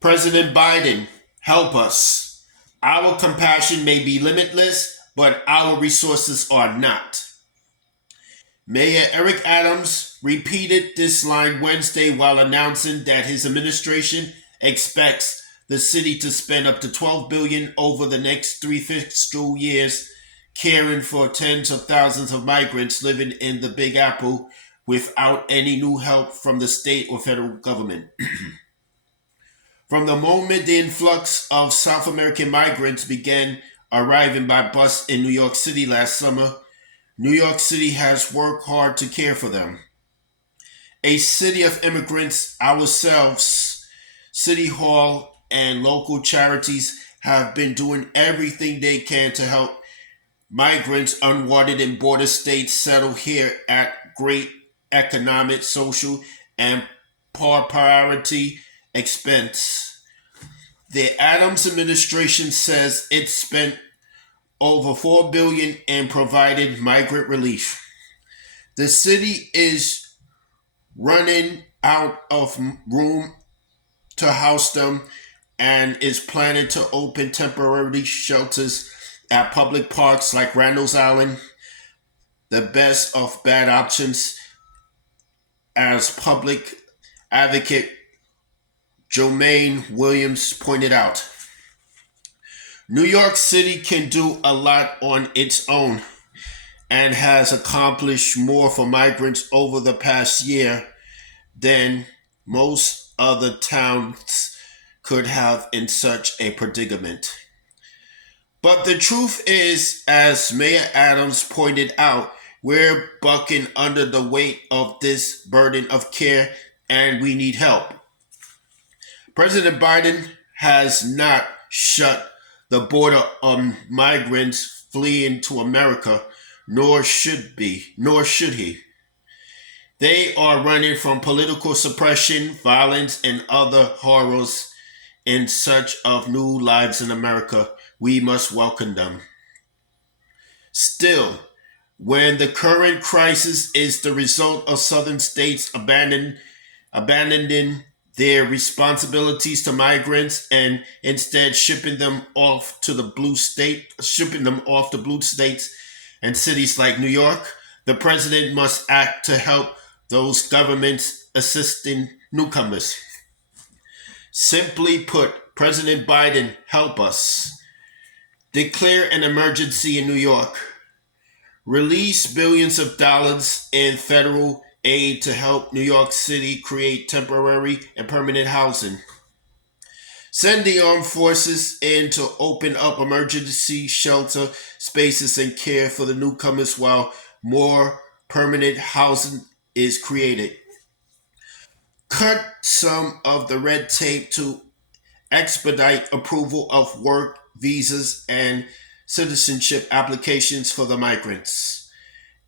President Biden, help us. Our compassion may be limitless, but our resources are not. Mayor Eric Adams repeated this line Wednesday while announcing that his administration expects the city to spend up to $12 billion over the next 3 fiscal years caring for tens of thousands of migrants living in the Big Apple without any new help from the state or federal government. From the moment the influx of South American migrants began arriving by bus in New York City last summer, New York City has worked hard to care for them. A city of immigrants, ourselves, City Hall, and local charities have been doing everything they can to help migrants unwanted in border states settle here at great economic, social, and priority expense. The Adams administration says it spent over $4 billion in provided migrant relief. The city is running out of room to house them and is planning to open temporary shelters at public parks like Randall's Island, the best of bad options, as public advocate Jomaine Williams pointed out. New York City can do a lot on its own and has accomplished more for migrants over the past year than most other towns could have in such a predicament. But the truth is, as Mayor Adams pointed out, we're bucking under the weight of this burden of care and we need help. President Biden has not shut the border on migrants fleeing to America, nor should he. They are running from political suppression, violence, and other horrors in search of new lives in America. We must welcome them. Still, when the current crisis is the result of southern states abandoning their responsibilities to migrants and instead shipping them off to blue states and cities like New York, the president must act to help those governments assisting newcomers. Simply put, President Biden, help us. Declare an emergency in New York. Release billions of dollars in federal aid to help New York City create temporary and permanent housing. Send the armed forces in to open up emergency shelter spaces and care for the newcomers while more permanent housing is created. Cut some of the red tape to expedite approval of work visas and citizenship applications for the migrants,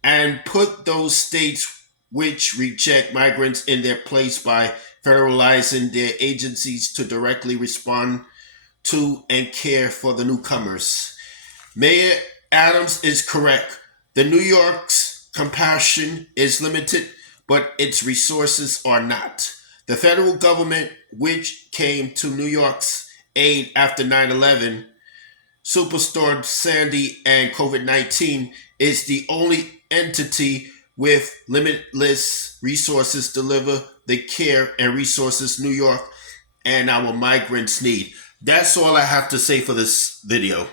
and put those states which reject migrants in their place by federalizing their agencies to directly respond to and care for the newcomers. Mayor Adams is correct. The New York's compassion is limited, but its resources are not. The federal government, which came to New York's aid after 9/11, Superstorm Sandy, and COVID-19, is the only entity with limitless resources deliver the care and resources New York and our migrants need. That's all I have to say for this video.